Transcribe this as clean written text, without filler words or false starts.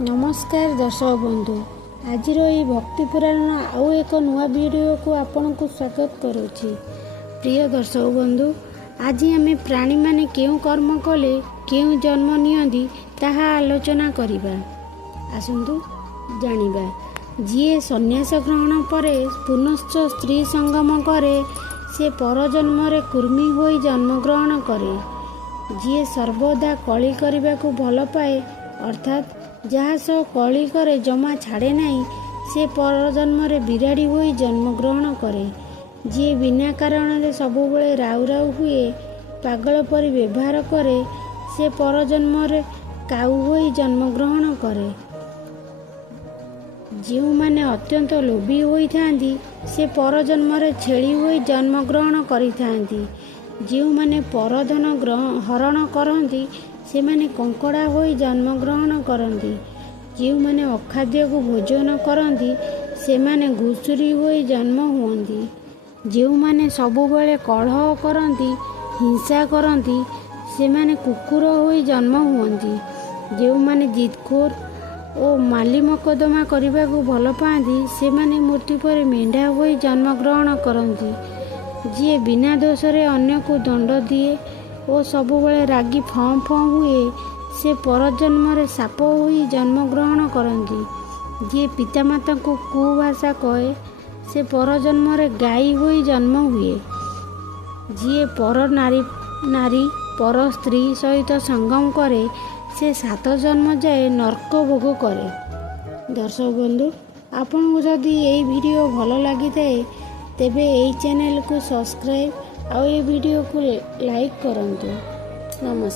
नमस्कार दर्शक बंधु आज भक्ति पुराण आउ एक नुआ वीडियो को आपण को स्वागत करुच्ची। प्रिय दर्शक बंधु आज आम प्राणी माने क्यों कर्म कले क्यों जन्म नियंती ताहा आलोचना करिबा। आसंतु जानिबा। जी सन्यास ग्रहण पर पुनश्च स्त्री संगम करे से पर जन्म रे कुर्मी होई जन्म ग्रहण करे। जी सर्वदा कली करने को भल पाए अर्थात जहाँ सह कली करे जमा छाड़े नहीं से पर जन्म रे बिराड़ी होई जन्म ग्रहण करे। जी बिना कारण रे सबुबले राउ राउ हुए पागल परी व्यवहार करे से पर जन्म रे काऊ होई जन्म ग्रहण करे। जो माने अत्यंत लोभी होई थांती से पर जन्म रे छेली होई जन्म ग्रहण करी थांती। जो माने परधन हरण करती से माने कंकड़ा होई जन्म ग्रहण करती। जो माने अखाद्य को भोजन करती से माने घुसुरी होई जन्म हुअंती। जो माने सबुबले कलह करती हिंसा करती से माने कुकुर होई जन्म हुअंती। जो माने जिदखोर ओ माली मकदमा करने को भल पाती से माने मृत्यु पर मेढा होई जन्म ग्रहण करती। जी बिना दोष रे अन्य को दंड दिए और सबुबले रागी फं फं हुए से परजन्म रे साप हुई जन्म ग्रहण करती। जी पितामाता को कुभाषा कहे से परजन्म रे गाई हुई जन्म हुए। जी पर नारी पर स्त्री सहित संगम करे से 7 जन्म जाए नरक भोग करे। दर्शक बंधु आपन को जदि यही वीडियो भल लगी थाए तेबे यही चैनल को सब्सक्राइब और ये वीडियो को लाइक करंतु। नमस्कार।